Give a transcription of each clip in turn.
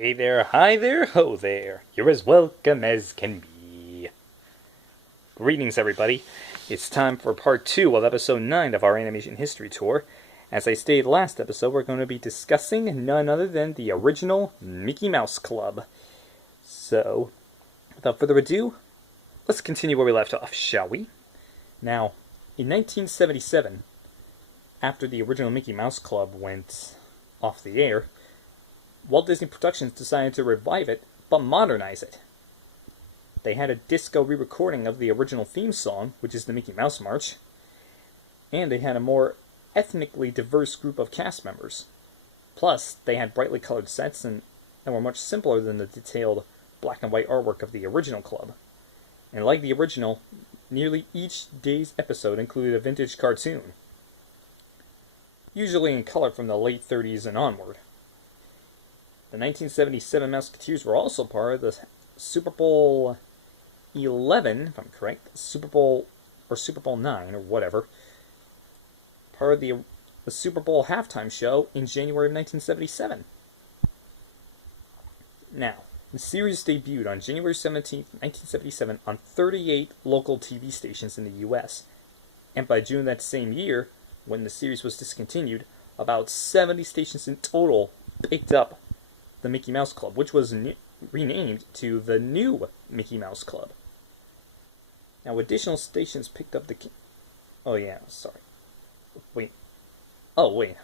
Hey there, hi there, ho there. You're as welcome as can be. Greetings, everybody. It's time for part 2 of episode 9 of our animation history tour. As I stated last episode, we're going to be discussing none other than the original Mickey Mouse Club. So, without further ado, let's continue where we left off, shall we? Now, in 1977, after the original Mickey Mouse Club went off the air, Walt Disney Productions decided to revive it, but modernize it. They had a disco re-recording of the original theme song, which is the Mickey Mouse March, and they had a more ethnically diverse group of cast members. Plus, they had brightly colored sets and were much simpler than the detailed black and white artwork of the original club. And like the original, nearly each day's episode included a vintage cartoon, usually in color from the late 30s and onward. The 1977 Mouseketeers were also part of the Super Bowl 11, if I'm correct, Super Bowl 9 or whatever, part of the Super Bowl halftime show in January of 1977. Now, the series debuted on January 17, 1977 on 38 local TV stations in the US, and by June that same year, when the series was discontinued, about 70 stations in total picked up the Mickey Mouse Club, which was renamed to the New Mickey Mouse Club. Now, additional stations picked up the... I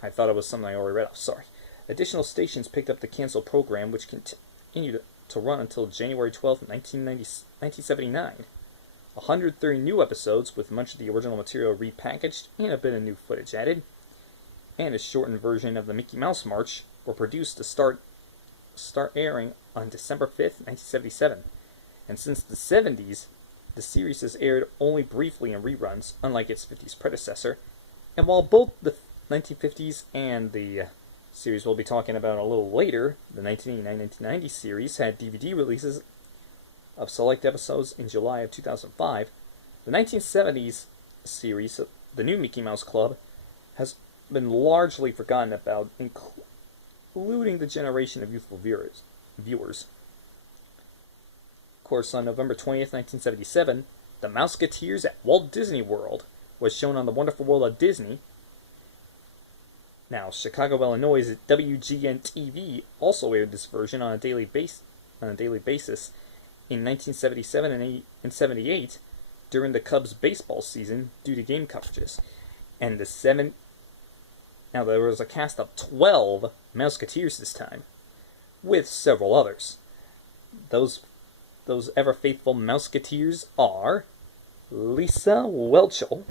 thought it was something I already read off. Sorry. Additional stations picked up the canceled program, which continued to run until January 12th, 1979. 130 new episodes, with much of the original material repackaged and a bit of new footage added, and a shortened version of the Mickey Mouse March were produced to start airing on December 5th, 1977. And since the 70s, the series has aired only briefly in reruns, unlike its 50s predecessor. And while both the 1950s and the series we'll be talking about a little later, the 1989-1990 series, had DVD releases of select episodes in July of 2005, the 1970s series, the New Mickey Mouse Club, has been largely forgotten about, including the generation of youthful viewers. Of course, on November 20th, 1977, the Mouseketeers at Walt Disney World was shown on The Wonderful World of Disney. Now, Chicago, Illinois' WGN-TV also aired this version on a daily basis in 1977 and 78 during the Cubs baseball season due to game coverages. And Now, there was a cast of 12 Mouseketeers this time, with several others. Those ever-faithful Mouseketeers are Lisa Whelchel,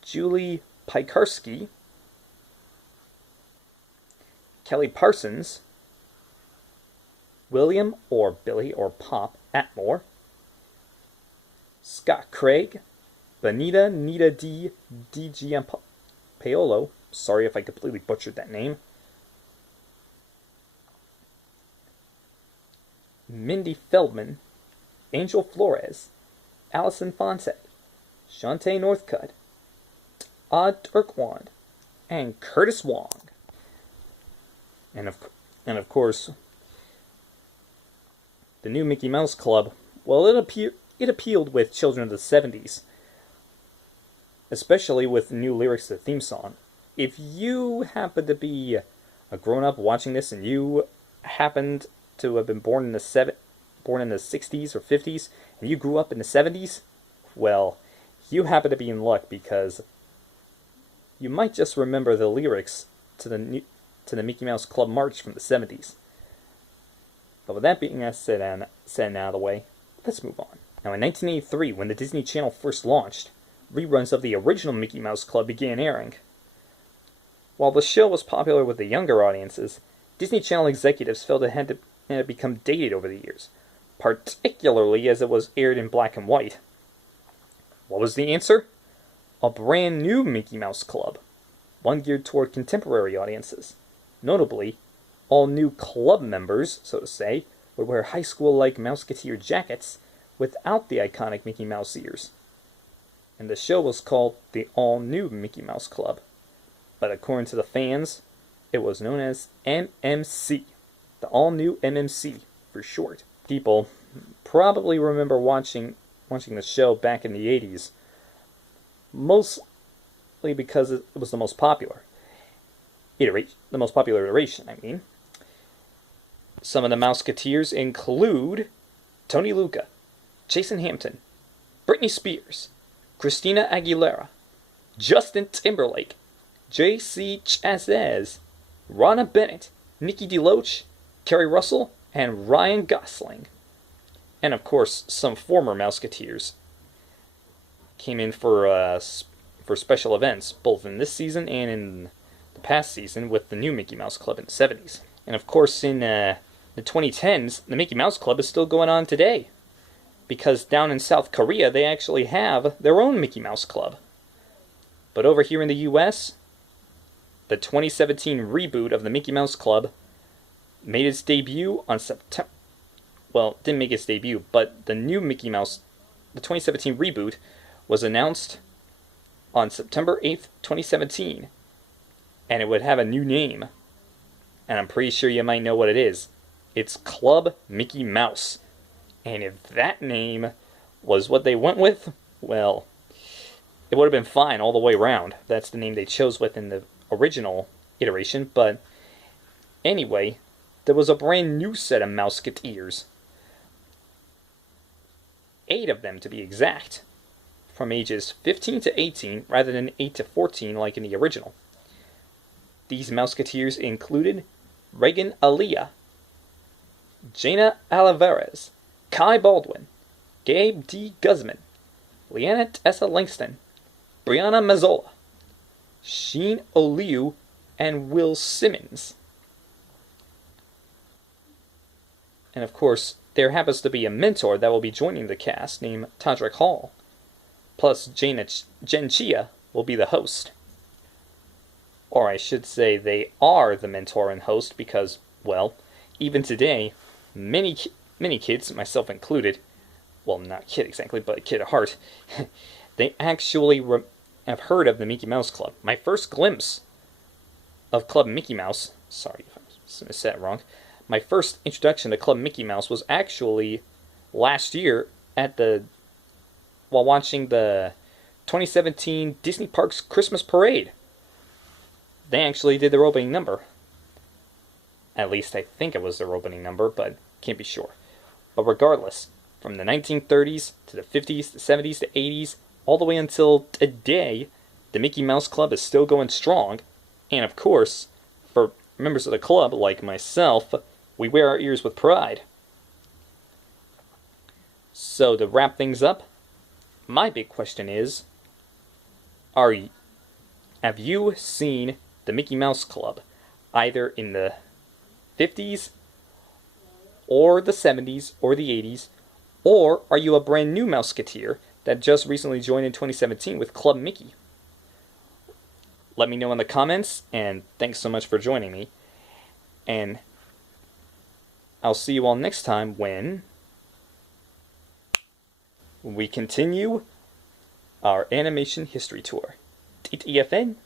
Julie Piekarski, Kelly Parsons, William or Billy or Pop Atmore, Scott Craig, Benita Nita D. Giampaolo, sorry if I completely butchered that name, Mindy Feldman, Angel Flores, Allison Fonte, Shantae Northcutt, Todd Turquand, and Curtis Wong. And of course, the New Mickey Mouse Club, well, it appealed with children of the 70s, especially with new lyrics to the theme song. If you happen to be a grown-up watching this and you happened to have been born in the 60s or 50s and you grew up in the 70s, well, you happen to be in luck, because you might just remember the lyrics to the Mickey Mouse Club March from the 70s. But with that being said and out of the way, let's move on. Now, in 1983, when the Disney Channel first launched, reruns of the original Mickey Mouse Club began airing. While the show was popular with the younger audiences, Disney Channel executives felt it had become dated over the years, particularly as it was aired in black and white. What was the answer? A brand new Mickey Mouse Club, one geared toward contemporary audiences. Notably, all new club members, so to say, would wear high school-like Mouseketeer jackets without the iconic Mickey Mouse ears. and the show was called the All-New Mickey Mouse Club. But according to the fans, it was known as MMC, the All-New MMC for short. People probably remember watching the show back in the 80s, mostly because it was the most popular iteration, I mean. Some of the Mouseketeers include Tony Luca, Jason Hampton, Britney Spears, Christina Aguilera, Justin Timberlake, J.C. Chazez, Ronna Bennett, Nikki DeLoach, Kerry Russell, and Ryan Gosling. And of course, some former Mouseketeers came in for special events, both in this season and in the past season with the new Mickey Mouse Club in the 70s. And of course, in the 2010s, the Mickey Mouse Club is still going on today, because down in South Korea, they actually have their own Mickey Mouse Club. But over here in the US, the 2017 reboot of the Mickey Mouse Club made its debut on September... Well, didn't make its debut, but the new Mickey Mouse, the 2017 reboot, was announced on September 8th, 2017. And it would have a new name. And I'm pretty sure you might know what it is. It's Club Mickey Mouse. And if that name was what they went with, well, it would have been fine all the way around. That's the name they chose within the original iteration. But anyway, there was a brand new set of Mouseketeers. 8 of them to be exact. From ages 15 to 18 rather than 8 to 14 like in the original. These Mouseketeers included Reagan Aaliyah, Jaina Alvarez, Kai Baldwin, Gabe D. Guzman, Leanna Tessa Langston, Brianna Mazzola, Sheen Oliu, and Will Simmons. And of course, there happens to be a mentor that will be joining the cast named Todrick Hall. Plus, Jen Chia will be the host. Or I should say they are the mentor and host because, well, even today, many kids, myself included, well, not kid exactly, but a kid at heart, they actually have heard of the Mickey Mouse Club. My first glimpse of Club Mickey Mouse, sorry if I said it wrong, my first introduction to Club Mickey Mouse was actually last year while watching the 2017 Disney Parks Christmas Parade. They actually did their opening number. At least I think it was their opening number, but can't be sure. But regardless, from the 1930s to the 50s, the 70s, the 80s, all the way until today, the Mickey Mouse Club is still going strong. And of course, for members of the club like myself, we wear our ears with pride. So to wrap things up, my big question is, have you seen the Mickey Mouse Club either in the 50s or the 70s or the 80s, or are you a brand new Mouseketeer that just recently joined in 2017 with Club Mickey? Let me know in the comments, and thanks so much for joining me. And I'll see you all next time when we continue our animation history tour. TTFN.